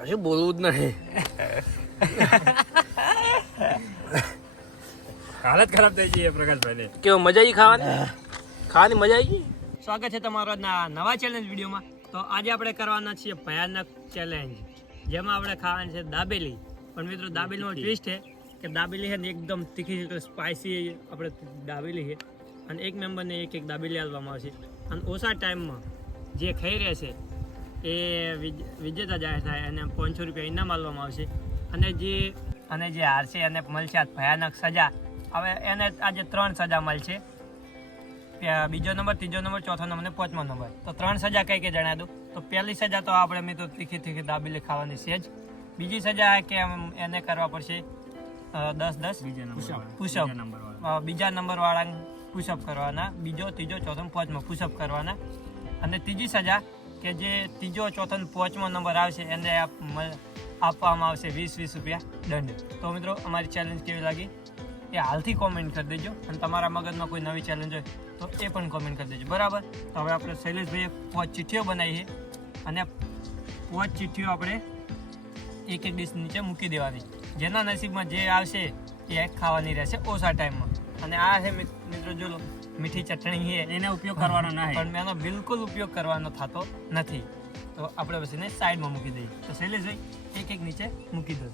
કશું બોલવું જ નહીં. હાલત ખરાબ થઈ ગઈ પ્રકાશભાઈ. કેવો મજા આવી ખાવાની મજા આવી ગઈ. સ્વાગત છે તમારો નવા ચેલેન્જ વિડીયોમાં. તો આજે આપણે કરવાના છીએ ભયાનક ચેલેન્જ, જેમાં આપણે ખાવાની છે દાબેલી. પણ મિત્રો દાબેલીનો ટ્વિસ્ટ છે કે દાબેલી છે ને એકદમ તીખી સ્પાઇસી આપણે દાબેલી છે, અને એક મેમ્બરને એક એક દાબેલી આપવામાં આવશે, અને ઓછા ટાઈમમાં જે ખાઈ રહેશે એ વિજેતા જાહેર થાય અને 500 રૂપિયા ઇનામ આપવામાં આવશે. અને જે હારશે એને મળશે આ ભયાનક સજા. હવે એને આજે 3 સજા મળશે, બીજો નંબર, ત્રીજો નંબર, ચોથો નંબર ને 5મો નંબર. તો 3 સજા કઈ કે જણાવી દઉં. તો પહેલી સજા તો આપણે મિત્રો તીખી દાબેલી ખાવાની છે જ. બીજી સજા કે એને કરવા પડશે 10 પુશઅપ, બીજા નંબર વાળા પુશઅપ કરવાના, બીજો, ત્રીજો, ચોથો, 5મો પુશઅપ કરવાના. અને ત્રીજી સજા કે જે ત્રીજો, ચોથો, 5મો નંબર આવશે એને આપવામાં આવશે 20 રૂપિયા દંડ. તો મિત્રો અમારી ચેલેન્જ કેવી લાગી એ હાલથી કોમેન્ટ કરી દેજો, અને તમારા મગજમાં કોઈ નવી ચેલેન્જ હોય તો એ પણ કોમેન્ટ કરી દેજો, બરાબર. તો હવે આપણે શૈલેષભાઈએ 5 ચિઠ્ઠીઓ બનાવી છે, અને 5 ચિઠ્ઠીઓ આપણે એક ડીશ નીચે મૂકી દેવાની. જેના નસીબમાં જે આવશે એ ખાવાની રહેશે ઓછા ટાઈમમાં. અને આ છે મિત્રો જો મીઠી ચટણી છે, એનો ઉપયોગ કરવાનો ના, પણ એનો બિલકુલ ઉપયોગ કરવાનો થતો નથી. તો આપણે પછી એને સાઈડમાં મૂકી દઈએ. તો શૈલેષભાઈ એક નીચે મૂકી દો.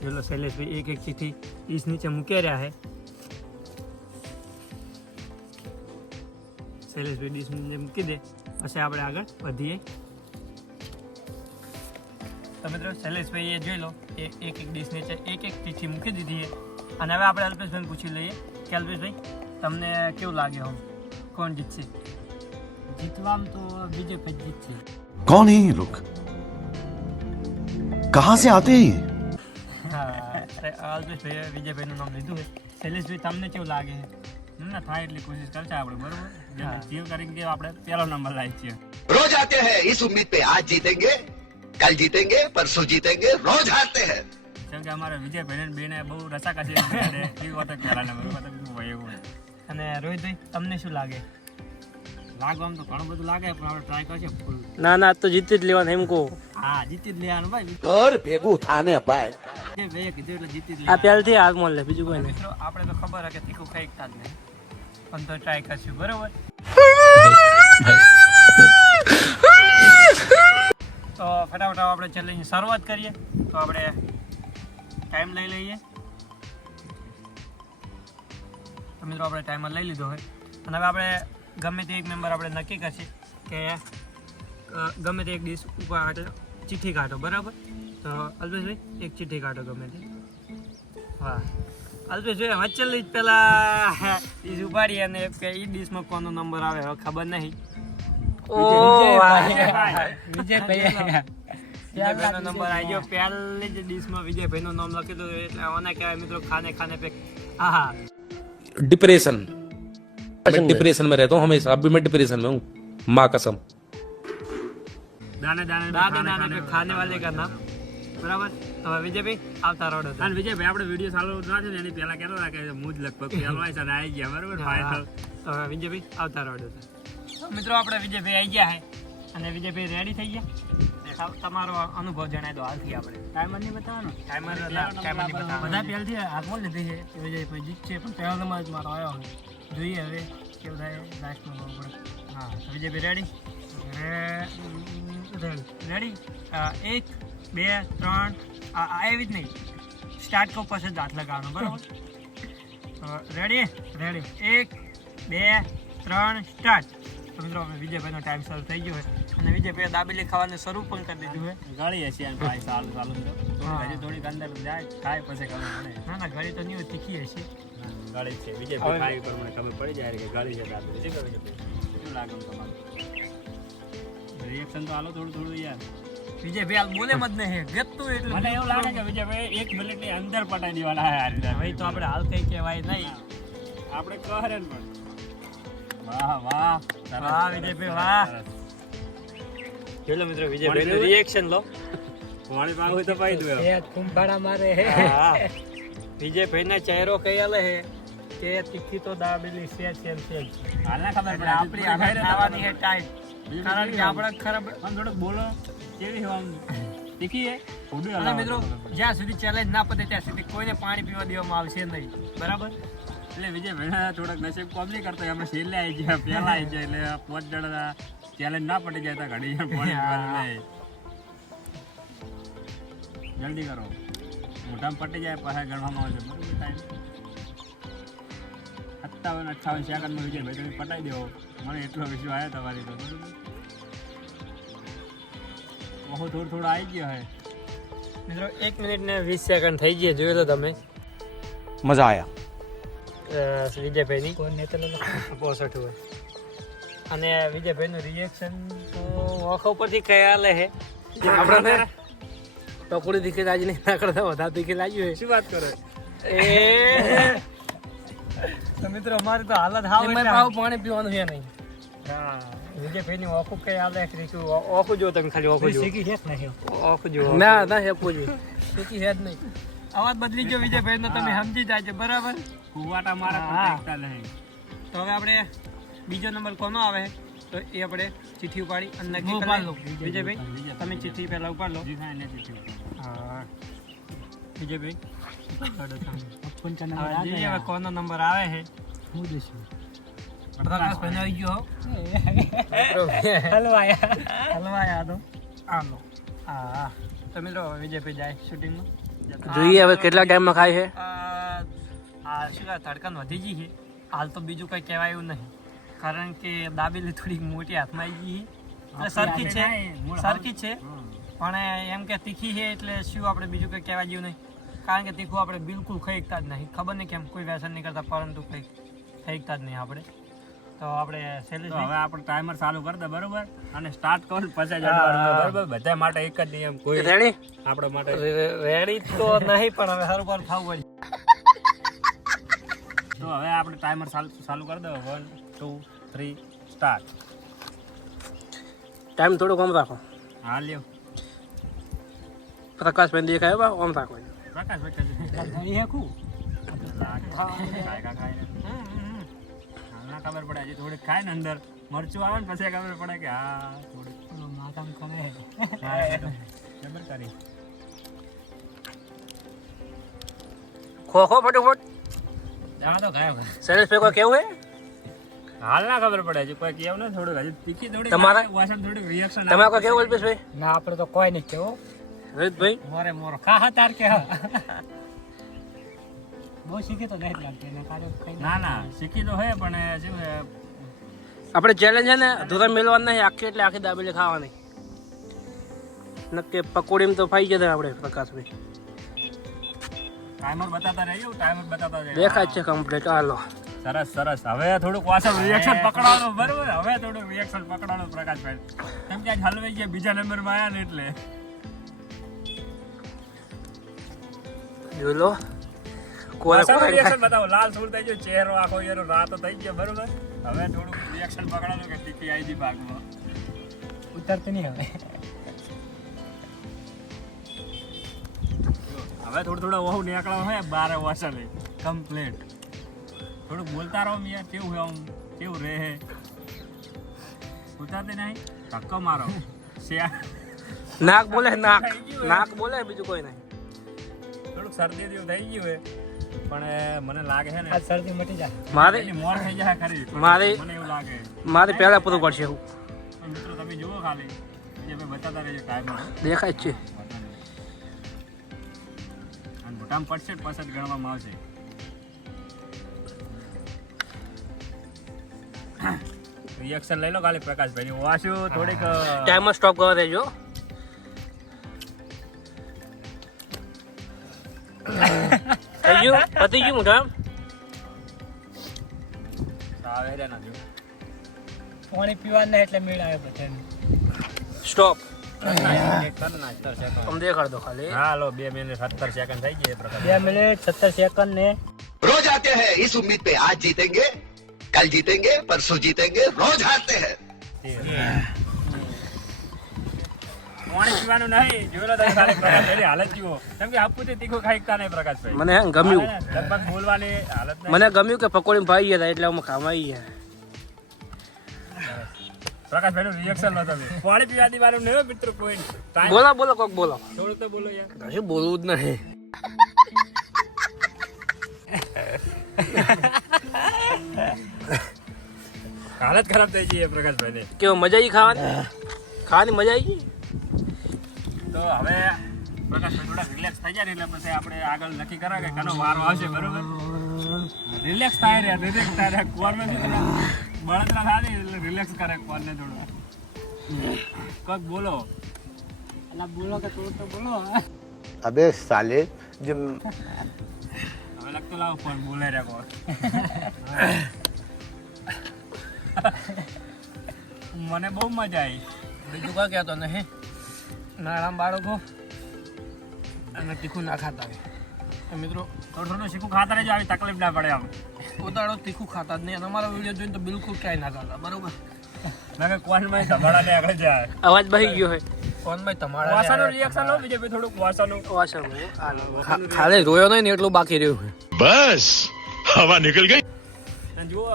ચલો શૈલેષભાઈ એક ચિઠ્ઠી ડીશ નીચે મૂકી રહ્યા છે. શૈલેષભાઈ ડીશ નીચે મૂકી દે, પછી આપણે આગળ વધીએ. તો મિત્રો શૈલેષભાઈ એ જોઈ લો એ એક ડીશ નીચે એક ચિઠ્ઠી મૂકી દીધી છે. અને હવે આપણે અલ્પેશભાઈને પૂછી લઈએ કે અલ્પેશભાઈ તમને કેવું લાગે હો, કોણ જીતશે? જીતવામાં તો બીજેપી જીતશે. कौन है ये लोग, कहाँ से आते हैं ये? અલ્પેશભાઈએ વિજયભાઈનું નામ લીધું છે. શૈલેષભાઈ તમને કેવું લાગે છે? ના થાય એટલી કોશિશ કરશે આપણે, બરોબર. જીવ કરીને કે આપણે પહેલો નંબર લાવી છીએ. रोज आते हैं इस उम्मीद पे आज जीतेंगे, कल जीतेंगे, परसों जीतेंगे, रोज हारते हैं. કેમ કે અમારે વિજયભાઈ બેને બહુ રસાકસી એ વખતે પહેલા નંબર એવું. અને રોહિતભાઈ તમને શું લાગે? લાગવામાં તો ઘણું બધું લાગે, પણ આપણે ટ્રાય કરશે ફૂલ. ના તો જીતી જ લેવાનું એમ કહો. હા, જીતી જ લેવાનું ભાઈ. घर भेगू थाने पाए. જે ભાઈએ કીધું એટલે જીતી જ આ લેવાનું. પહેલથી હાથ મોલ લે, બીજું કોઈ નહીં. મિત્રો આપણે તો ખબર છે કે તીખું ખાઈ શકતા જ નહીં, પણ તો ટ્રાય કરશું, બરોબર. તો ફટાફટ આપણે ચેલેન્જની શરૂઆત કરીએ. તો આપણે ટાઈમ લઈ લઈએ. તો મિત્રો આપણે ટાઈમર લઈ લીધો હોય, અને હવે આપણે ગમે તે એક મેમ્બર આપણે નક્કી કરશે કે ગમે તે એક ડીશ ઉપર ચિઠ્ઠી કાઢો, બરાબર. તો અલ્પેશભાઈ એક ચિઠ્ઠી કાઢો ગમે તે. વાહ અલ્પેશભાઈ વચ્ચે જ પેલા ડીશ ઉપાડી, અને કે એ ડીશમાં કોનો નંબર આવે હવે ખબર નહીં. વિજયભાઈનો નંબર આવી ગયો. પહેલી જ ડીશમાં વિજયભાઈનું નામ લખી દો એટલે આને કહેવાય મિત્રો ખાને पे. હા डिप्रेशन, मैं डिप्रेशन में रहता हूँ हमेशा. अभी मैं डिप्रेशन में हूँ, माँ कसम. દાને દાને दाने पे खाने वाले का नाम, બરાબર. હવે વિજયભાઈ આવતા રોડ હતો. અને વિજયભાઈ આપણે વિડીયો ચાલુ ના છે ને એની પહેલા કહેતા હતા કે હું જ લગભગ પહેલો આવી છે અને આવી ગયા, બરોબર. ફાઇનલ હવે વિજયભાઈ આવતા રોડ હતો. મિત્રો આપણે વિજયભાઈ આવી ગયા છે, અને વિજયભાઈ રેડી થઈ ગયા. તમારો અનુભવ જણાવી દો હાલથી. આપણે ટાઈમર નહીં બતાવવાનું. ટાઈમર બધા પહેલથી હાથમાં લીધી છે કે વિજયભાઈ જીતશે, પણ પહેલો નંબર જ મારો આવ્યો. જોઈએ હવે કેવું થાય લાસ્ટમાં ખબર પડે. હા વિજયભાઈ રેડી? રેડી? 1 2 3 એવી જ નહીં, સ્ટાર્ટ કહું પછી જ હાથ લગાવવાનો, બરાબર. રેડી? 1 2 3 સ્ટાર્ટ. તો મિત્રો હવે વિજયભાઈનો ટાઈમ શરૂ થઈ ગયો છે, અને વિજયભાઈએ દાબેલી ખાવાનું શરૂ પણ કરી દીધું છે. ગાળી હશે અને ભાઈ ચાલુ તો થોડીક અંદર જાય ખાય પછી ખબર પડે. ના ઘડી તો નહીં તીખી હશે. ગાળી છે વિજયભાઈ ખાઈ પર મને ખબર પડી જાય કે ગાળી છે દાબેલી. શું લાગે તમારું રિએક્શન તો હાલો થોડું યાર. વિજયભાઈ હાલ બોલે મત નહીં, ગતું એટલું. મને એવું લાગે કે વિજયભાઈ 1 મિનિટની અંદર પટાઈ દેવાના યાર. ભાઈ તો આપણે હાલ કઈ કહેવાય નહીં. આપણે કહે ને પણ વાહ વાહ વાહ વિજયભાઈ વાહ. ચલો મિત્રો વિજયભાઈનું રિએક્શન લો. પાણી પાવું તો પાઈ દો. કુંભાડા મારે હે. વિજયભાઈના ચહેરો કઈ આલે હે કે તીખી તો દાબેલી છે. હાલના ખબર પડે આપણી આગળ ખાવાની હે ટાઈટ, કારણ કે આપણે ખરાબ થોડુંક બોલો કેવી આમ તીખી હે થોડી અને મિત્રો જ્યાં સુધી ચેલેન્જ ના પતે ત્યાં સુધી કોઈને પાણી પીવા દેવામાં આવશે નહીં, બરાબર? એટલે વિજય ભાઈ થોડાક નસીબ કોમ નહીં કરતો આપણે છેલ્લે આવી જાય પહેલા આવી જાય એટલે 5 જણા ચેલેન્જ ના પડી જાય તો ઘડી પાણી પીવાનું નહીં. જલ્દી કરો મોઢામાં પટી જાય પાછા ગણવામાં આવશે બરોબર ટાઈમ 57-58 સેકન્ડમાં વિજય ભાઈ તમે પટાઈ દેવો મને એટલો વિશ્વાસ આવ્યો તમારી તો બરોબર. બહુ થોડું આવી ગયો હે મિત્રો 1 મિનિટ ને 20 સેકન્ડ થઈ ગયા, જોઈ લો તમે. मजा आया. વિજયભાઈની કોઈ નેતા 65 હોય અને વિજયભાઈનું રિએક્શન તો આંખો પરથી ખ્યાલ હે આપણે પકોડી દીખે આજે નહીં ના કરતા વધારે દીખે લાગ્યું શું વાત કરો એ તો મિત્રો અમારી તો હાલત હાવ એમાં એટલે પાછું પાણી પીવાનું છે નહીં. હા વિજયભાઈની આંખો ખ્યાલ હે કે આંખો જો તમે ખાલી આંખો જો આંખો જો ના ના હેપવું જોઈએ શીખી છે જ નહીં. અવાજ બદલી ગયો વિજયભાઈનો, તમે સમજી જાય બરાબર. કુવાટા મારા હા. પટાઈતા નહીં. તો હવે આપણે બીજો નંબર કોનો આવે તો એ આપણે ચિઠ્ઠી ઉપાડી અને નક્કી હું ઉપાડ કરી લઉં. વિજયભાઈ તમે ચિઠ્ઠી પહેલા ઉપાડ લો. જી હા એને ચીઠી ઉપર. હા વિજયભાઈ જોઈએ હવે કોનો નંબર આવે છે. પ્રકાશ ભાઈને આવી ગયો હો. હલવાયા તો આલો. હા તો મિત્રો વિજયભાઈ જાય શૂટિંગમાં. જોઈએ હવે કેટલા ટાઈમમાં ખાય છે. આ શું કહે ધડકન વધી ગઈ છે હાલ તો બીજું કંઈ કહેવાય એવું નહીં, કારણ કે દાબેલી થોડીક મોટી હાથમાં આવી ગઈ એટલે સરખી છે પણ એમ કે તીખી છે એટલે શું આપણે બીજું કંઈ કહેવા જેવું નહીં, કારણ કે તીખું આપણે બિલકુલ ખાઈ શકતા જ નહીં. ખબર નહીં કેમ કોઈ વ્યસન નહીં કરતા પરંતુ ખાઈ શકતા જ નહીં આપણે. તો આપણે તો હવે આપણે ટાઈમર ચાલુ કરી દે બરોબર અને સ્ટાર્ટ કરો પછી જડવાનું બરોબર. બધા માટે એક જ નિયમ, કોઈ રેડી આપણા માટે રેડી તો નહીં પણ હવે સારું પર ખાવું પડે. તો હવે આપણે ટાઈમર ચાલુ કરી દો 1 2 3 સ્ટાર્ટ. ટાઈમ થોડો કમ રાખો. હા લ્યો પ્રકાશ ભાઈ દેખાય બા ઓમ રાખો. પ્રકાશ ભાઈ ના ખબર પડે હજી થોડીક ખાય ને અંદર મરચું આવે ને પછી ખબર પડે કે હા થોડીક ખબર કરી ખો ખો ફટાફટ. હા તો ખાય શૈલેષ ભાઈ કોઈ કેવું હે હાલ ના ખબર પડે હજી કોઈ કેવું ને થોડુંક હજી તીખી થોડી તમારા- વાસણ થોડીક રિએક્શન તમારે કોઈ કેવું અલ્પેશભાઈ ના આપણે તો કોઈ નહીં કેવું રોહિતભાઈ મોરે મોરો ખા તાર કે બહુ શીખી તો નહીં લાગતી એને કાર્ય ના ના શીખી તો હે પણ શું હે આપણે ચેલેન્જ છે ને અધૂરા મેળવાનું નહીં, આખી એટલે આખી દાબેલી ખાવાની નક્કી. પકોડીમાં તો ફાઈ જતા આપણે પ્રકાશભાઈ ટાઈમર બતાતા રહેજો, ટાઈમર બતાતા રહેજો. દેખાય જ છે કમ્પ્લીટ. હાલો સરસ સરસ. હવે થોડુંક વાસણ રિએક્શન પકડવાનું બરોબર. હવે થોડુંક રિએક્શન પકડવાનું પ્રકાશભાઈ, કેમ કે આજ હલવાઈ ગયા બીજા નંબરમાં આયા ને એટલે. જોઈ લો કોને વાસણનું કોને reaction બતાવો. લાલ સૂર થઈ ગયો, ચહેરો આખો એનો રાતો થઈ ગયો બરોબર. હવે થોડુંક રિએક્શન પકડવાનું કે તીખી આવી દી ભાગમાં. ઉતરતી નહીં હવે. હવે થોડું વહુ નીકળવાનું હોય બારે વાસણ કમ્પ્લીટ. થોડુંક બોલતા રહો યાર, કેવું હે આમ કેવું રહે હે. ઉતારતી નહીં ધક્કો મારો નાક બોલે નાક નાક બોલે બીજું કોઈ નહીં. થોડુંક શરદી જેવું થઈ ગયું હે પણ મને લાગે છે ને આ શરદી મટી જાય. મારી મોર થઈ જાય ખરી પણ મારી- મને એવું લાગે. મારી પહેલા પૂરું પડશે એવું પણ મિત્રો તમે જુઓ ખાલી જે મેં બતાતા રહેજો ટાઈમમાં. દેખાય જ છે. અને મોટામાં પડશે જ ગણવામાં આવશે. રિએક્શન લઈ લો ખાલી પ્રકાશભાઈ. વાસ્યું થોડીક ટાઈમર સ્ટોપ કરવા દેજો. થઈ ગયું પતી ગયું મોઢા આવે રે ના જો. પાણી પીવાના એટલે મેળ આવે બધાને. સ્ટોપ. કર નાખ 17 સેકન્ડ. આમ દેખાડ દો ખાલી. હાલો 2 મિનિટ 17 સેકન્ડ થઈ ગઈ એ પ્રકાર. 2 મિનિટ 17 સેકન્ડ ને रोज आते हैं इस उम्मीद पे आज जीतेंगे कल जीतेंगे परसों जीतेंगे रोज हारते हैं પાણી પીવાનું નહીં. જોયેલો તમે ખાલી પ્રકાશભાઈની હાલત જુઓ. કેમ કે આપુથી તીખું ખાઈ શકતા નહીં પ્રકાશભાઈ. મને હે ને ગમ્યું. લગભગ બોલવાની હાલત નહીં. મને ગમ્યું કે પકોડી ભાઈ ગયા હતા એટલે અમે ખાવા આવી ગયા. પ્રકાશભાઈ નું રિએક્શન લો તમે પાણી પીવાથી વાળું નહીં મિત્રો કોઈ બોલો બોલો કોક બોલો. થોડું તો બોલો યાર કશું બોલવું જ નહીં. હાલત ખરાબ થઈ ગઈ પ્રકાશભાઈ ને. કેવો મજા આવી ખાવાની? ખાવાની મજા આવી ગઈ? તો હવે પ્રકાશભાઈ થોડા રિલેક્સ થઈ જાય ને એટલે પછી આપણે આગળ નક્કી કરા કે કનો વારો આવશે બરોબર. રિલેક્સ થાય રે કોણ ને બળતરા થાય એટલે રિલેક્સ કરે કોણ ને થોડું કક બોલો. અલા બોલો કે થોડું તો બોલો. अबे साले जब હવે લગતો લાવો ફોન બોલે રે કોણ. મને બહુ મજા આવી. બીજું કા કહેતો નહીં. નાના બાળકો અને તીખું ના ખાતા હોય તો મિત્રો થોડું શીખું ખાતા રહેજો, આવી તકલીફ ના પડે આમ. પોતાનો તીખું ખાતા જ નહીં. અને અમારો વિડીયો જોઈને તો બિલકુલ ક્યાંય ના ખાતા. બરોબર. ના કોણ માં ધમાડા ને આગળ જાય. અવાજ બહી ગયો હોય. કોણ ભાઈ તમારા વાસાનું રિએક્શન લો બીજે ભાઈ થોડુંક વાસાનું. ખાલી રોયો નહીં ને એટલું બાકી રહ્યું. बस हवा निकल गई. અને જુઓ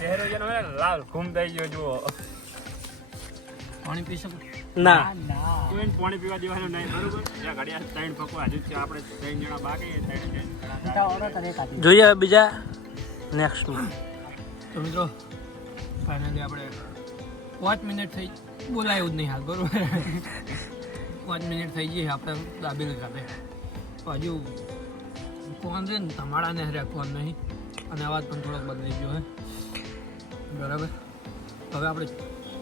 ચહેરો જેનો હોય ને લાલ ઘૂમ થઈ ગયો જુઓ. પાણી પી શકો? ના. કોઈને પાણી પીવા દેવાનું નહીં બરોબર. જ્યાં ઘડિયાળ 3 પકવા હજુ છે આપણે 3 જણા બાકી 3 જણા. જોઈએ હવે બીજા નેક્સ્ટમાં. તો મિત્રો ફાઇનલી આપણે 5 મિનિટ થઈ બોલાયું જ નહીં હાલ બરોબર. 5 મિનિટ થઈ ગઈ આપણે દાબેલી ખાતે. હજુ કોણ છે ને તમારાને હર્યા કોણ નહીં. અને અવાજ પણ થોડોક બદલાઈ ગયો હે બરાબર. હવે આપણે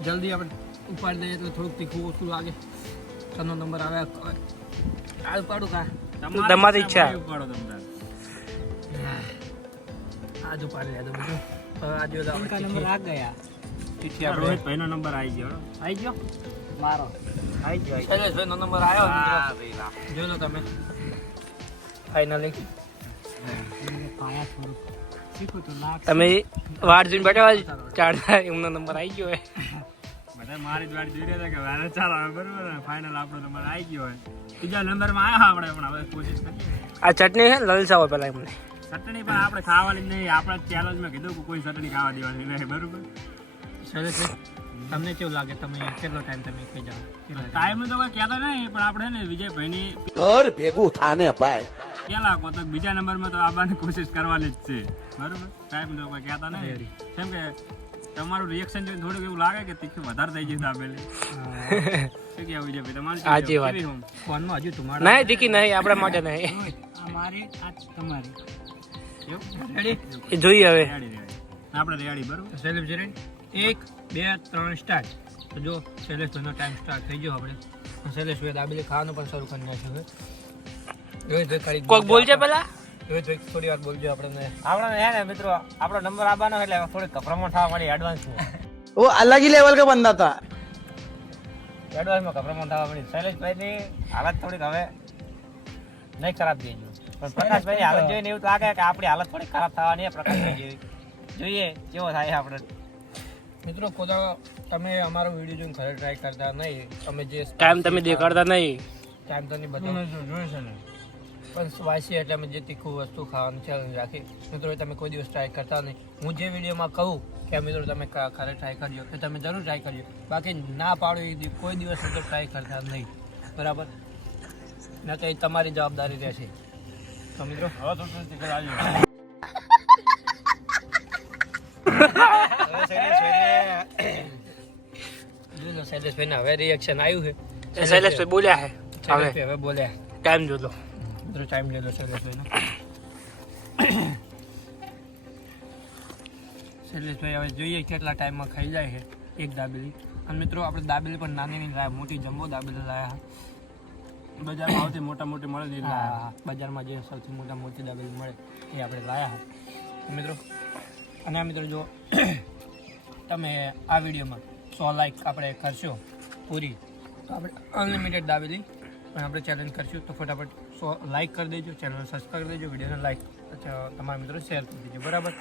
જલ્દી આપણે ઉપાડી દઈએ એટલે થોડુંક તીખું ઓછું લાગે. તનો નંબર આવે આ ઉપાડું કા તમારી ઈચ્છા. ઉપાડો તમને. આજ ઉપાડી લે તો બીજું આજે ઉનકા નંબર આ ગયા. તીખી આપણે રોહિત ભાઈનો નંબર આવી ગયો. આવી ગયો મારો આવી ગયો. શૈલેષભાઈનો નંબર આવ્યો જોઈ લો તમે. ફાઇનલી પાયા થોડું શીખું તો લાગ. તમે વાટ જોઈને બેઠા ચાર એમનો નંબર આવી ગયો હોય. બધા મારી જ વાટ જોઈ રહ્યા હતા કે વારે ચાલો હવે બરોબર ને ફાઇનલ આપણો નંબર આવી ગયો હોય. બીજા નંબરમાં આવ્યા આપણે પણ હવે કોશિશ કરીએ. આ ચટણી છે લલચાવો પેલા એમને. ચટણી પણ આપણે ખાવાની જ નહીં. આપણે ચેલેન્જમાં કીધું કે કોઈ ચટણી ખાવા દેવાની નહીં બરોબર. શૈલેષભાઈ તમને કેવું લાગે? તમે કેટલો ટાઈમ તમે ખાઈ જાઓ? ટાઈમ તો કોઈ કહેતો નહીં પણ આપણે ને વિજયભાઈની घर भेगू थाने पाए પેલા કહો તો બીજા નંબરમાં તો આવવાની કોશિશ કરવાની જ છે બરોબર. ટાઈમ તો કોઈ કહેતા નહીં કેમ કે તમારું રિએક્શન જોઈને થોડુંક એવું લાગે કે તીખું વધારે થઈ ગયું દાબેલી. શું કહેવું વિજયભાઈ તમારી સાચી વાત. ફોનમાં હજુ તમારા નહીં તીખી નહીં આપણા માટે નહીં. આ મારી આ તમારી એ જોઈએ હવે. આપણે રેડી બરોબર. Shailesh ready 1 2 3 start. તો જો શૈલેષભાઈનો ટાઈમ સ્ટાર્ટ થઈ ગયો. આપણે શૈલેષભાઈ દાબેલી ખાવાનું પણ શરૂ કરી નાખ્યું છે. રોહિતભાઈ ખાલી કોક બોલજે પેલા. રોહિતભાઈ થોડી વાર બોલજો આપણે. આપણે હે ને મિત્રો આપણો નંબર આવવાનો એટલે થોડીક ગભરામણ થવા મળી એડવાન્સમાં. वो अलग ही लेवल का बंदा था. એડવાન્સમાં ગભરામણ થવા મળી. શૈલેષભાઈની હાલત થોડીક હવે નહીં ખરાબ થઈ ગયું પણ પ્રકાશભાઈની હાલત જોઈને એવું લાગે કે આપણી હાલત થોડી ખરાબ થવાની છે પ્રકાશભાઈ જેવી. જોઈએ કેવો થાય આપણે. મિત્રો પોતા તમે અમારો વિડીયો જોઈને ઘરે ટ્રાય કરતા નહીં. અમે જે ટાઈમ તમે દેખાડતા નહીં. ટાઈમ તો નહીં બતાવો જોયું છે ને પણ વાસી એટલે અમે જે તીખું વસ્તુ ખાવાની ચેલેન્જ રાખી. મિત્રો તમે કોઈ દિવસ ટ્રાય કરતા નહીં. હું જે વિડીયોમાં કહું કે મિત્રો તમે ઘરે ટ્રાય કરજો કે તમે જરૂર ટ્રાય કરજો. બાકી ના પાડો એ કોઈ દિવસ તો ટ્રાય કરતા નહીં બરાબર. ના તો એ તમારી જવાબદારી રહેશે. તો મિત્રો હવે થોડું કરાવજો. જોઈ લો શૈલેષભાઈને હવે રિએક્શન આવ્યું છે. શૈલેષભાઈ બોલ્યા હે શૈલેષભાઈ હવે બોલ્યા. ટાઈમ જોઈ લો. મિત્રો ટાઈમ લે લો શૈલેષભાઈનો. શૈલેષભાઈ હવે જોઈએ કેટલા ટાઈમમાં ખાઈ જાય છે એક દાબેલી. અને મિત્રો આપણે દાબેલી પણ નાની નહીં લાવ્યા, મોટી જમ્બો દાબેલી લાવ્યા. બજારમાં આવતી મોટા મોટી મળે છે હા, બજારમાં જે સૌથી મોટા મોટી દાબેલી મળે એ આપણે લાવ્યા છે મિત્રો. અને આ મિત્રો જો તમે આ વિડીયોમાં 100 લાઈક આપણે કરશો પૂરી તો આપણે અનલિમિટેડ દાબેલી પણ આપણે ચેલેન્જ કરશું. તો ફટાફટ 100 લાઈક કરી દેજો, ચેનલ સબસ્ક્રાઈબ કરી દેજો, વિડીયોને લાઈક તમારા મિત્રો શેર કરી દેજો બરાબર.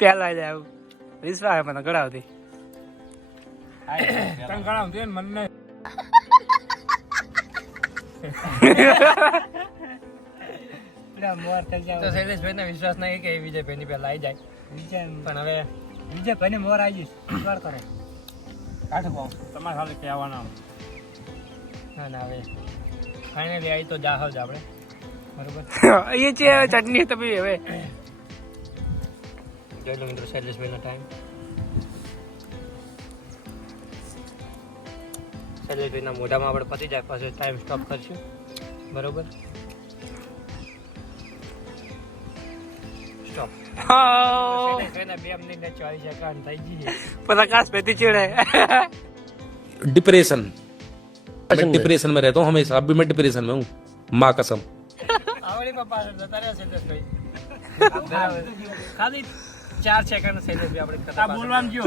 પેલા જ આવું વિશ્વાસ મને ગળાવતી. તને ગળાવતી ને મને તો શૈલેષભાઈને વિશ્વાસ નહીં કે વિજયભાઈની પહેલા આવી જાય પણ હવે વિજય ભાઈને મોર આવી જઈશ વાર કરે કાઢો પાઉં. તમારે ખાલી કહેવાના ના ના હવે ફાઇનલી આવી તો જાહ જ આપણે બરોબર એ છે ચટણી તમે હવે જોઈ લો મિત્રો શૈલેષભાઈનો ટાઈમ શૈલેષભાઈના મોઢામાં આપણે પતી જાય પછી ટાઈમ સ્ટોપ કરશું બરોબર સ્ટોપ શૈલેષભાઈના 2 મિનિટ ને 40 સેકન્ડ થઈ ગઈ છે प्रकाश पे चिड़े डिप्रेशन मैं डिप्रेशन में रहता हूँ हमेशा अभी मैं डिप्रेशन में हूँ माँ कसम આવડી પપ્પા જતા રહ્યા શૈલેષભાઈ ખાલી 4 સેકન્ડ શૈલેષભાઈ આપણે આ કથા બોલવાનું જો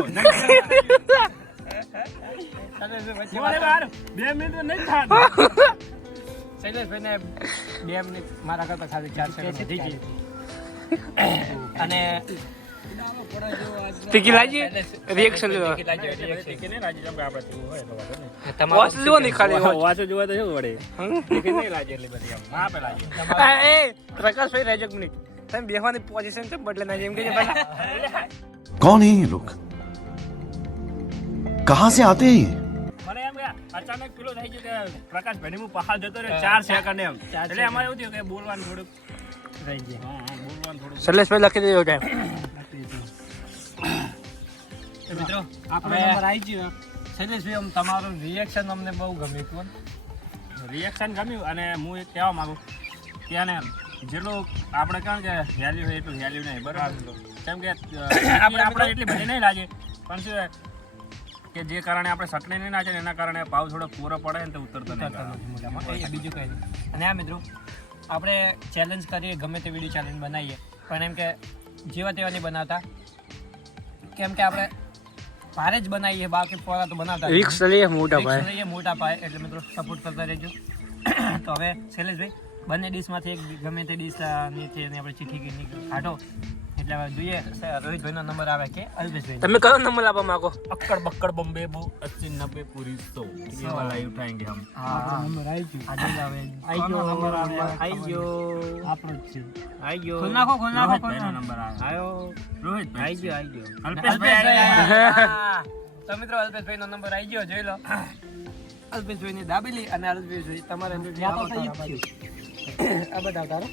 બોલે બાર 2 મિનિટ નહીં થાય શૈલેષભાઈને 2 મિનિટ મારા કરતા ખાલી 4 સેકન્ડ વધી ગઈ અને તીખી લાગી રિએક્શન લેવા કે નહીં રાજી આપણે આપણે તેવું હોય તો વાંધો નહીં. વાસ લો ની ખાલી વાંચો જોવા તો શું વળે કે નહીં રાજી એટલી બધી આમ હા પેલા એ પ્રકાશ ભાઈ રહેજો એક મિનિટ તમે બેહવાની પોઝિશન છે બદલે ના જેમ કે પહેલા कौन है ये लोग कहाँ से आते हैं ये મને એમ કે અચાનક પેલો થઈ ગયો કે પ્રકાશ ભાઈ હું પહાડ જતો રહ્યો 4 સેકન્ડ એમ એટલે અમારે એવું થયું કે બોલવાનું થોડુંક રહી ગયા હા બોલવાનું થોડુંક શૈલેષભાઈ લખી દેજો ટાઈમ તો મિત્રો આપણો હવે નંબર આવી ગયો શૈલેષભાઈ આમ તમારું રિએક્શન અમને બહુ ગમ્યું હતું રિએક્શન ગમ્યું અને હું એક કહેવા માંગુ કે આને જેટલું આપણે કહે કે વેલ્યુ હોય એટલું વેલ્યુ નહીં બરાબર કેમ કે આપણે એટલી બધી નહીં લાગે પણ શું છે કે જે કારણે આપણે સટને નહીં નાખે ને એના કારણે ભાવ થોડો પૂરો પડે ને તો ઉતરતો નહીં એ બીજું કંઈ નહીં અને આ મિત્રો આપણે ચેલેન્જ કરીએ ગમે તે વિડીયો ચેલેન્જ બનાવીએ પણ એમ કે જેવા તેવા નહીં બનાવતા કેમ કે આપણે ભારે જ બનાવીએ બાકી પોરા તો બનાવતા રિક્સ લઈએ મોટા Risk ભાઈ લઈએ મોટા પાયે એટલે મિત્રો સપોર્ટ કરતા રહેજો તો હવે શૈલેષભાઈ બંને ડીશમાંથી એક ગમે તે ડીશ નીચે આપણે ચીઠી કાઢો એટલે હવે જોઈએ રોહિતભાઈનો નંબર આવે કે અલ્પેશભાઈ તમે કયો નંબર આપવા માંગો અક્કડ બક્કડ બોમ્બે બો 80 90 પૂરી 100 ये वाला ही उठाएंगे हम નંબર આવી ગયો આવી ગયો નંબર આવી ગયો આપણો જ છે આવી ગયો ખોલ નાખો रोहित भाई નો નંબર આવ્યો રોહિત આવી ગયો અલ્પેશભાઈ તો મિત્રો અલ્પેશભાઈનો નંબર આવી ગયો જોઈ લો અલ્પેશભાઈની દાબેલી અને અલ્પેશભાઈ તમારે આ બધા તારો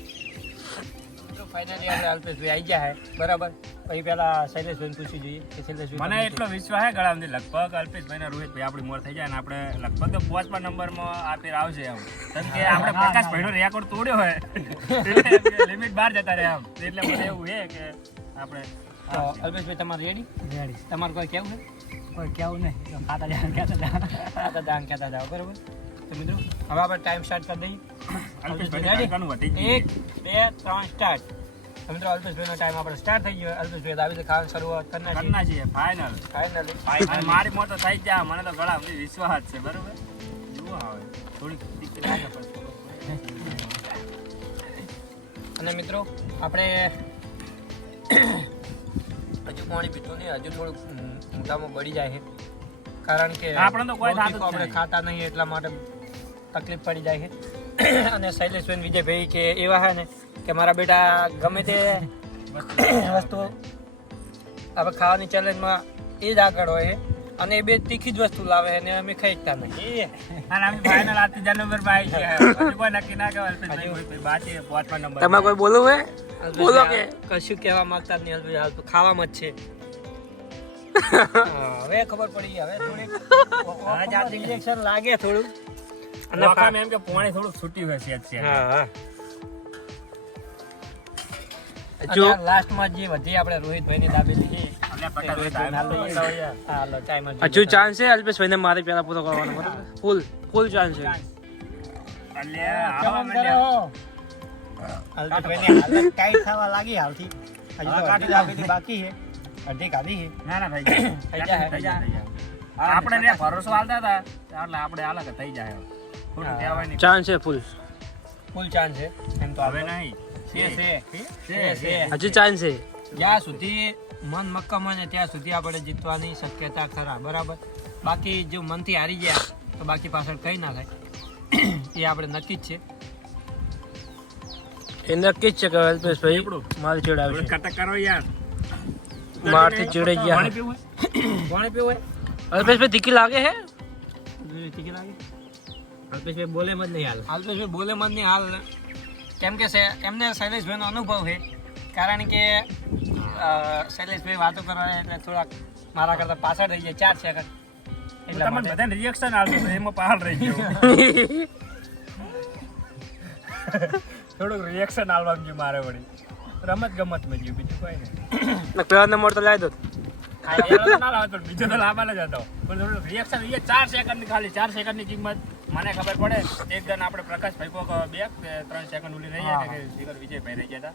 ફાઇનલી આપણે અલ્પેશભાઈ આવી ગયા હે બરાબર પછી પેલા શૈલેષભાઈને પૂછી જોઈએ કે શૈલેષભાઈ મને એટલો વિશ્વાસ છે ગળામાંથી લગભગ અલ્પેશભાઈ ને રોહિતભાઈ આપણી મોર થઈ જાય ને આપણે લગભગ તો 5મા નંબરમાં આ ફેર આવશે એમ કેમ કે આપણે પ્રકાશભાઈનો રેકોર્ડ તોડ્યો હોય એટલે લિમિટ બહાર જતા રહે આમ એટલે મને એવું છે કે આપણે તો અલ્પેશભાઈ તમારે રેડી તમારે કોઈ કેવું છે કોઈ કેવું નહીં ખાતા જાણ કહેતા જાઓ બરાબર તો મિત્રો હવે આપણે ટાઈમ સ્ટાર્ટ કરી દઈએ અલ્પેશભાઈ ઘણું વધી ગયું 1 2 3 સ્ટાર્ટ તો મિત્રો અલ્પેશભાઈનો ટાઈમ આપણે સ્ટાર્ટ થઈ ગયો અલ્પેશભાઈ દાબેલી ખાવાની શરૂઆત કરના કરનાર છીએ ફાઇનલ ફાઇનલી મારી મોર તો થઈ જ જાય મને તો ગળામાં વિશ્વાસ છે બરોબર જુઓ હવે થોડીક તીખી લાગે પણ અને મિત્રો આપણે હજુ પાણી પીતું નહીં હજુ થોડુંક મોઢામાં બળી જાય છે કારણ કે આપણે તો કોઈ બહુ થતું જ તીખું આપણે નહીં. ખાતા નહીં એટલા માટે તકલીફ પડી જાય છે અને શૈલેષભાઈ વિજયભાઈ કે એવા છે ને કે મારા બેટા ગમે તે વસ્તુ આપણે ખાવાની ચેલેન્જમાં એ જ આગળ હોય છે અને એ બે તીખી જ વસ્તુ લાવે છે અને અમે ખાઈ જતા નહીં અને અમે ફાઇનલ આ ત્રીજા નંબર પર આવી ગયા હજુ કોઈ નક્કી ના કહેવાય અલ્પેશભાઈ બાકી 5મા નંબર તમે કોઈ બોલવું હે બોલો કે કશું કહેવા માંગતા જ નહીં અલ્પેશ હાલ તો ખાવામાં જ છે હવે ખબર પડી હવે થોડીક રિએક્શન લાગે થોડું અને આખામાં એમ કે પાણી થોડુંક છૂટ્યું હશે અત્યારે હા જો લાસ્ટમાં જે વધી આપણે રોહિતભાઈની દાબેલી છે એટલે પટાક હાલો ટાઈમ હજુ ચાન્સ છે અલ્પેશભાઈને મારે પહેલા પૂરો કરવાનો બરાબર ફૂલ ચાન્સ છે અલ્પેશભાઈની ટાઈટ થવા લાગી હાલથી હજુ તો અડધી દાબેલી બાકી છે અડધી ખાધી છે ના ના થઈ જાય થઈ જાય આપણે ને ભરોસો આલતા હતા એટલે આપણે આલા કે થઈ જાય ખોટું કહેવાય નહીં ચાન્સ છે ફૂલ ચાન્સ છે એમ તો હવે આપણે નહીં છે હજુ ચાન્સ છે જ્યાં સુધી મન મક્કમ હોય ને ત્યાં સુધી આપણે જીતવાની શક્યતા ખરા બરાબર બાકી જો મનથી હારી ગયા તો બાકી પાછળ કઈ ના થાય એ આપણે નક્કી જ છે એ નક્કી જ છે કે અલ્પેશભાઈ મારી જોડે આવશે કટક કરો યાર મારથી ચીડાઈ ગયા. પાણી પીવું હોય? પાણી પીવું હોય? અલ્પેશભાઈ તીખી લાગે હે? તીખી લાગે? અલ્પેશભાઈ બોલે મત નહીં હાલ. અલ્પેશભાઈ બોલે મત નહીં હાલ, કેમ કે એમને શૈલેષભાઈનો અનુભવ છે, કારણ કે શૈલેષભાઈ વાતો કરવા એટલે થોડાક મારા કરતા પાછળ રહી જાય 4 સેકન્ડ. એટલા તમને માટે બધાને રિએક્શન આવતું હતું, એમાં પાછળ રહી ગયો. થોડુંક રિએક્શન આવવાનું છે મારે વળી. રમત ગમત માં ગયું, બીજું કોઈ નહીં. પહેલા નંબર તો લાવી દો. ના લાવતો, બીજો તો લાવવા જ હતો, પણ થોડું રિએક્શન એ 4 સેકન્ડની ખાલી 4 સેકન્ડની કિંમત મને ખબર પડે. એક જણ આપણે પ્રકાશભાઈ કોક 2-3 સેકન્ડ ઉલી રહી જાય ને કે શિખર વિજયભાઈ રહી ગયા હતા.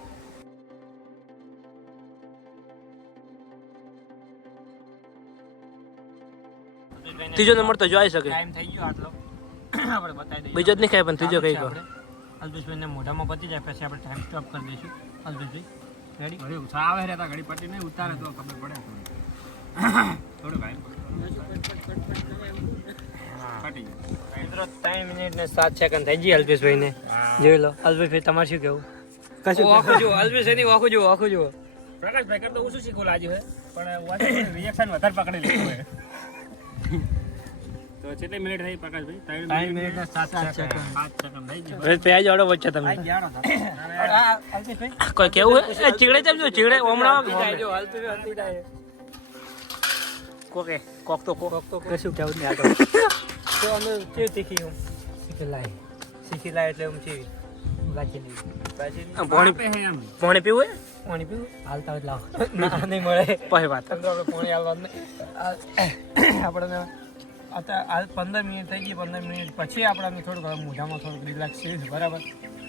ત્રીજો નંબર તો જોઈ શકે. ટાઈમ થઈ ગયો આટલો. આપણે બતાવી દઈએ. બીજો જ નહીં ખાય પણ ત્રીજો કઈ કહો. અલ્પેશભાઈને મોઢામાં પતી જાય પછી આપણે ટાઈમ સ્ટોપ કરી દઈશું. અલ્પેશભાઈ રેડી? ઘડી ઉછા આવે રહેતા ઘડી પટ્ટી નહીં ઉતારે તો ખબર પડે થોડું ભાઈ પટી ગયું. મિત્રો 3 મિનિટ ને 7 સેકન્ડ થઈ ગઈ અલ્પેશભાઈને. જોઈ લો અલ્પેશભાઈ, તમારે શું કેવું? આખું જુઓ અલ્પેશભાઈની આખું જુઓ, આખું જુઓ. પ્રકાશભાઈ કરતો ઓછું શીખવું લાગ્યું છે, પણ રિએક્શન વધારે પકડી લીધું હોય. તો કેટલી મિનિટ થઈ પ્રકાશભાઈ? 3 મિનિટ ને 7 સેકન્ડ. 5 સેકન્ડ થઈ ગયું. રોહિતભાઈ આજ આવડો વચ્ચે તમને અલ્પેશભાઈ કોઈ કેવું હે? ચીડે તેમ જો ચીડે હમણાં કોકે કોક તો કશું કેવું નહીં આગળ. તો અમે કેવી તીખી હું શીખી લાય એટલે હું કેવી બાજી નહીં પાણી આપે હે એમ. પાણી પીવું હે? પાણી પીવું હાલતા જ લાવો. ના નહીં મળે. પછી વાત. આપણે પાણી હાલવાનું નહીં. આપણને અત્યારે હાલ 15 મિનિટ થઈ ગઈ. 15 મિનિટ પછી આપણને થોડુંક મોઢામાં થોડુંક રિલેક્સ થયું છે, બરાબર.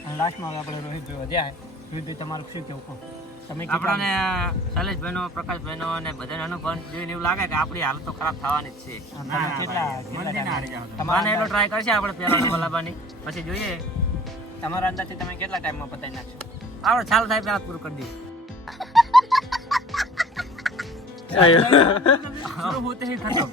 અને લાસ્ટમાં આપણે રોહિતભાઈ વધ્યા છે. રોહિતભાઈ તમારું શું કેવું કહો? તમે આપણને શૈલેષભાઈનો, પ્રકાશભાઈનો અને બધાનો અનુભવ જોઈને એવું લાગે કે આપણી હાલત તો ખરાબ થવાની જ છે. મંદિરના હારી જાઓ. મને એટલો ટ્રાય કરશે આપણે પહેલા નંબર લાવવાની, પછી જોઈએ તમારા અંદાજથી તમે કેટલા ટાઈમમાં પતાવી નાખશો? આપણે ચાલુ થાય પહેલા પૂરું કરી દઈએ. શરૂ હોતે હી ખતમ.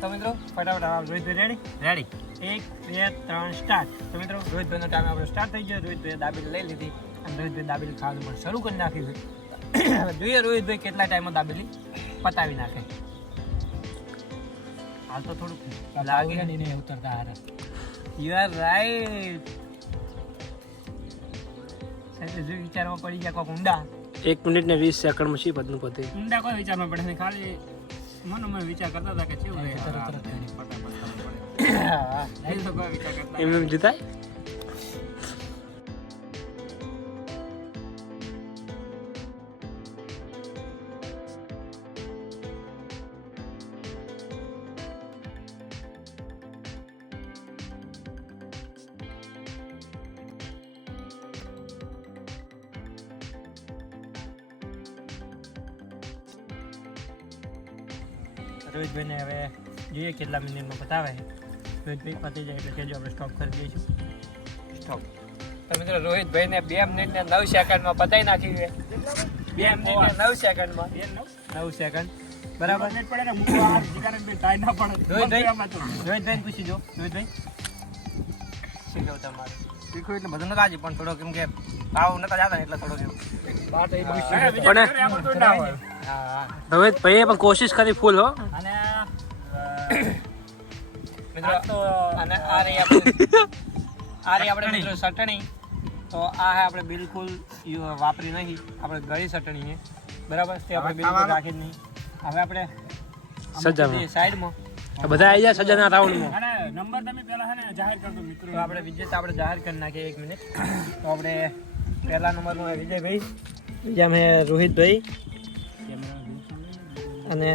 તો મિત્રો ફટાફટ રોહિતભાઈ રેડી? રેડી? 1 2 3 સ્ટાર્ટ. તો મિત્રો રોહિતભાઈનો ટાઈમ આપણો સ્ટાર્ટ થઈ ગયો. રોહિતભાઈએ દાબેલી લઈ લીધી અને રોહિતભાઈ દાબેલી ખાવાનું પણ શરૂ કરી નાખ્યું છે. જોઈએ રોહિતભાઈ કેટલા ટાઈમમાં દાબેલી પતાવી નાખે. હાલ તો થોડુંક લાગે નહીં ઉતરતા હારે. You are right. વિચારમાં પડી ગયા કોક ઊંડા. 1 મિનિટ ને 20 સેકન્ડમાં શી પદનું પતે. ઊંડા કોઈ વિચારમાં પડે નહીં, ખાલી મનમાં વિચાર કરતા હતા કે કેવું રહે. ફટાફટ એ તો કોઈ વિચાર કરતા એમ જીતાય. રોહિતભાઈને હવે જોઈએ કેટલા મિનિટમાં પતાવે છે. રોહિતભાઈ પતી જાય એટલે કહેજો, આપણે સ્ટોપ કરી દઈશું. સ્ટોપ. તો મિત્રો રોહિતભાઈને 2 મિનિટ ને 9 સેકન્ડમાં પતાવી નાખ્યું છે. 2 મિનિટ ને 9 સેકન્ડમાં 9 સેકન્ડ બરાબર. પડે ને મૂકવા આ જીગાને બી ટાઈમ ના પડે. રોહિતભાઈને પૂછી જો. રોહિતભાઈ શું કહું તમારે? શીખવું એટલે બધું નતા પણ થોડો કેમ કે ભાવ નતા જતા એટલે થોડો કેમ રોહિતભાઈએ પણ કોશિશ કરી ફૂલ હો. અને મિત્રો અને આ રહી આપણે મિત્રો ચટણી. તો આ હે આપણે બિલકુલ વાપરી નહીં, આપણે ગળી ચટણી છે બરાબર. તે આપણે બિલકુલ રાખી જ નહીં. હવે આપણે સજામાં સાઈડમાં બધા આવી જાય સજાના રાઉન્ડમાં. અને નંબર તમે પહેલા હે ને જાહેર કરી દો મિત્રો. તો આપણે વિજેતા આપણે જાહેર કરી નાખીએ. 1 મિનિટ. તો આપણે પહેલા નંબરમાં વિજયભાઈ, બીજામાં હે રોહિતભાઈ અને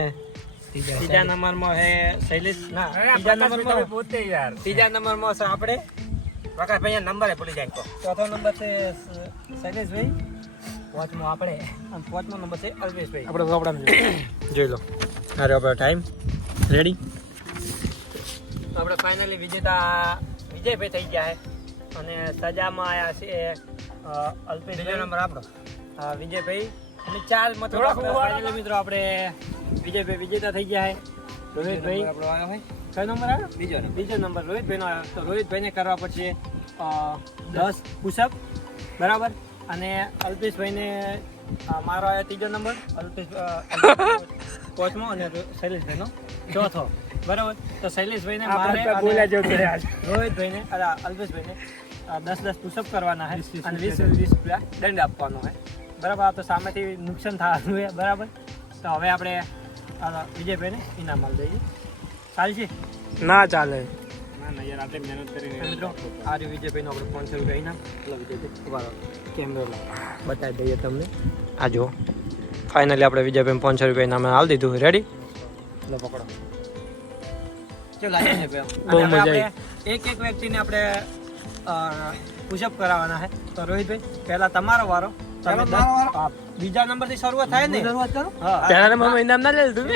ત્રીજા નંબરમાં હે શૈલેષ. ના ત્રીજા નંબરમાં પોતે યાર ત્રીજા નંબરમાં છે આપણે પ્રકાશભાઈ. નંબરે ભૂલી જાય. ચોથો નંબર છે શૈલેષભાઈ, પાંચમો આપણે અને પાંચમો નંબર છે અલ્પેશભાઈ. આપણે પ્રોબ્લેમ જોઈ લો. અરે આપણો ટાઈમ રેડી. આપણે ફાઇનલી વિજેતા વિજયભાઈ થઈ ગયા છે અને સજામાં આવ્યા છે અલ્પેશ. બીજો નંબર આપણો વિજયભાઈ અને 4 મતો. ફાઇનલી મિત્રો આપણે વિજયભાઈ વિજેતા થઈ ગયા છે. રોહિતભાઈ આપણો આવ્યો હોય. કયો નંબર આવ્યો? બીજો નંબર રોહિતભાઈનો આવ્યો. તો રોહિતભાઈને કરવા પડશે 10 પુશઅપ બરાબર. અને અલ્પેશભાઈને મારો આવ્યો ત્રીજો નંબર, અલ્પેશ કોચમાં, અને શૈલેષભાઈનો ચોથો. બરાબર, તો શૈલેષભાઈને મારે રોહિતભાઈને અલ્પેશભાઈને 10-10 પુશઅપ કરવાના છે અને 20-20 રૂપિયા દંડ આપવાનો છે. બરાબર, આ તો સામેથી નુકસાન થવાનું છે. બરાબર, તો હવે આપણે વિજયભાઈને ઇનામ આપી દઈએ. ચાલશે? ના ચાલે. ના ના યાર આપણે મહેનત કરીને મિત્રો આ રહ્યું વિજયભાઈનું આપણે 500 રૂપિયા ઇનામ. એટલે વિજયભાઈ ઉભા રહો, કેમેરો બતાવી દઈએ તમને. આ જુઓ, ફાઇનલી આપણે વિજયભાઈ 500 રૂપિયા ઇનામ આપી દીધું. રેડી? લો પકડો. ચલો આવીને બહુ મજા આવી. એક વ્યક્તિને આપણે પુશઅપ કરાવવાના છે. તો રોહિતભાઈ પહેલા તમારો વારો. તમે બીજા નંબરથી શરૂઆત થાય ને? હા, પહેલા નંબરમાં ઇનામ ના લે તું.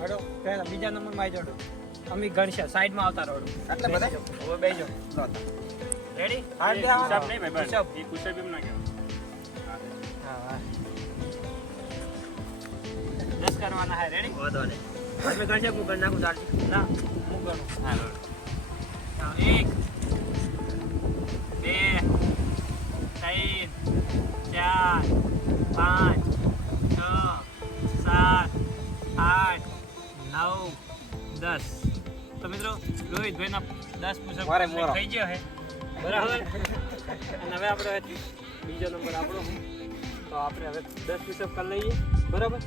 હડો પહેલા બીજા નંબરમાં આવી જાડો. અમે ગણશે સાઈડમાં આવતા રહો. એટલે બધા હવે બેજો. રેડી? પુશઅપ નહીં ભાઈ બસ એ પુશઅપ એમ ના કહેવાય. 10 કરવાના છે. રેડી? વાંધો નહીં. તમે ગણશે હું ગણ નાખું તારથી. ના હું ગણું. હા લો. 1 2 3 4 5 6 7 8 9 10. તો મિત્રો રોહિતભાઈના 10 પુશઅપ થઈ ગયો છે. બરાબર, અને હવે આપણે બીજો નંબર આપણો. તો આપણે હવે 10 પુશઅપ કરી લઈએ. બરાબર,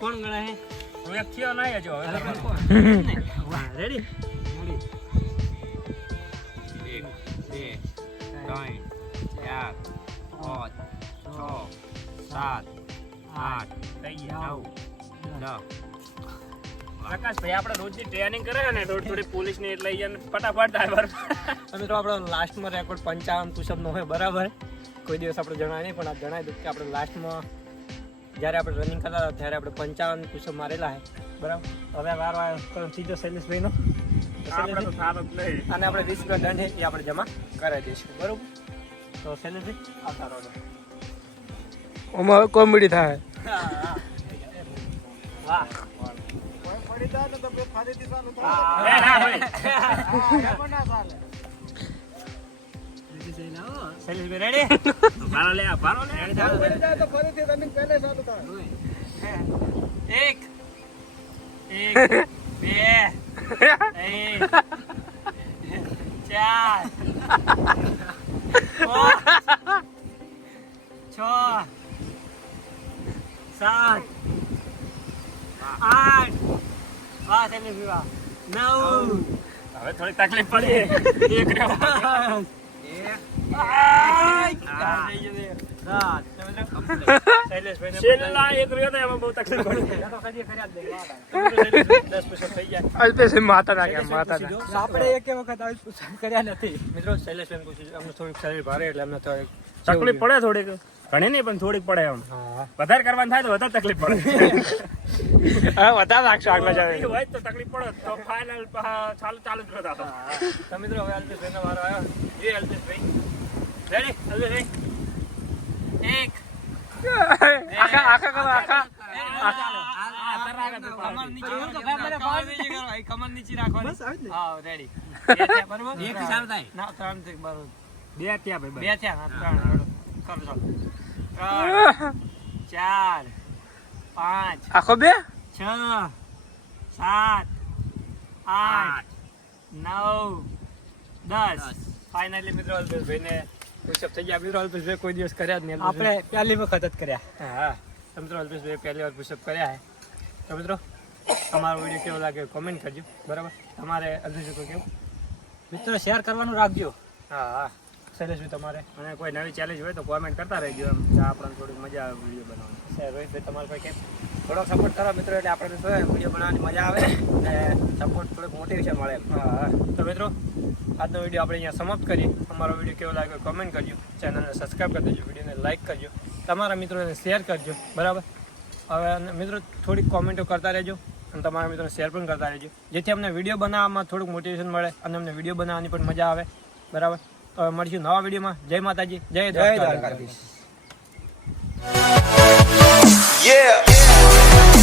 કોણ ગણાય છે? હું એક થયો નહીં હજુ હવે રેડી? 1 2 3 4 5 6 7 8 થઈ ગયા 9 10. પ્રકાશભાઈ આપણે રોજની ટ્રેનિંગ કરે ને થોડી પોલીસની એટલે અહીંયા ફટાફટ ડ્રાઈવર. મિત્રો આપણો લાસ્ટમાં રેકોર્ડ 55 પુશઅપનો હોય. બરાબર, કોઈ દિવસ આપણે જણાય નહીં, પણ આ જણાવી દઉં કે આપણે લાસ્ટમાં જ્યારે આપણે રનિંગ કરતા હતા ત્યારે આપણે 55 પુશઅપ મારેલા છે. બરાબર, હવે વારો આવ્યો સીધો શૈલેષભાઈનો. આપણે તો થાત જ નહીં. અને આપણે 20 રૂપિયા દંડ છે એ આપણે જમા કરાવી દઈશું. બરાબર, તો શૈલેષભાઈ આવતા રહો. આમાં કોમેડી થાય. વાહ, શૈલેષભાઈ રેડી? ભારો લે ભારો લે. 1 2 3 4 5 6 7 8 વાહ શૈલેષભાઈ વાહ 9 હવે થોડી તકલીફ પડી. એક રહ્યો. છેલ્લા એક રહ્યો તો એમાં બહુ તકલીફ પડી. અલ્પેશ માતા ના ગયા, માતા ના. આપણે એક વખત કર્યા નથી. મિત્રો શૈલેષભાઈ પૂછ્યું, અમને થોડુંક શરીર ભારે એટલે અમને થોડીક તકલીફ પડે થોડીક, ઘણી નહીં પણ થોડીક પડે એમ. વધારે કરવાનું થાય તો વધારે તકલીફ પડે. હા, વધારે રાખશો આગળ જાય. હોય તો તકલીફ પડે તો ફાઇનલ ચાલુ જ રહેતા. તો મિત્રો હવે અલ્પેશભાઈનો વારો આવ્યો. જે અલ્પેશભાઈ રેડી? અલ્પેશભાઈ 1 આખા કરો, આખા. કમર નીચે રાખવાની. હા, રેડી? 2 થયા બરોબર? 1 થી ચાલુ થાય ના? 3 થી બરોબર. 2 થયા ભાઈ 2 થયા ના? 3 કરો ચાલો. 3 4 5 આખો બે 6 7 8 9 10. ફાઇનલી મિત્રો અલ્પેશભાઈને પુશઅપ થઈ ગયા. મિત્રો અલ્પેશભાઈ કોઈ દિવસ કર્યા જ નહીં. આપણે પહેલી વખત જ કર્યા. હા, તો મિત્રો અલ્પેશભાઈ પહેલી વાર પુશઅપ કર્યા છે. તો મિત્રો તમારો વિડીયો કેવો લાગ્યો કોમેન્ટ કરજો. બરાબર, તમારે અલ્પેશભાઈ કેવું? મિત્રો શેર કરવાનું રાખજો. હા હા, શૈલેષભાઈ તમારે? અને કોઈ નવી ચેલેન્જ હોય તો કોમેન્ટ કરતા રહેજો. એમ આપણને થોડી મજા આવે વિડીયો બનાવવાની. રોહિતભાઈ તમારે પાસે કેમ? થોડો સપોર્ટ કરો મિત્રો, એટલે આપણે શું વિડીયો બનાવવાની મજા આવે અને સપોર્ટ થોડોક મોટિવેશન મળે. હા, તો મિત્રો આજનો વિડીયો આપણે અહીંયા સમાપ્ત કરીએ. અમારો વિડીયો કેવો લાગ્યો કોમેન્ટ કરજો, ચેનલને સબસ્ક્રાઈબ કરી દેજો, વિડીયોને લાઇક કરજો, તમારા મિત્રોને શેર કરજો. બરાબર, હવે મિત્રો થોડીક કોમેન્ટો કરતા રહેજો અને તમારા મિત્રોને શેર પણ કરતા રહેજો, જેથી અમને વિડીયો બનાવવામાં થોડુંક મોટિવેશન મળે અને અમને વિડીયો બનાવવાની પણ મજા આવે. બરાબર, તો મળીશું નવા વિડીયોમાં. જય માતાજી, જય દ્વારકાધીશ. Yeah.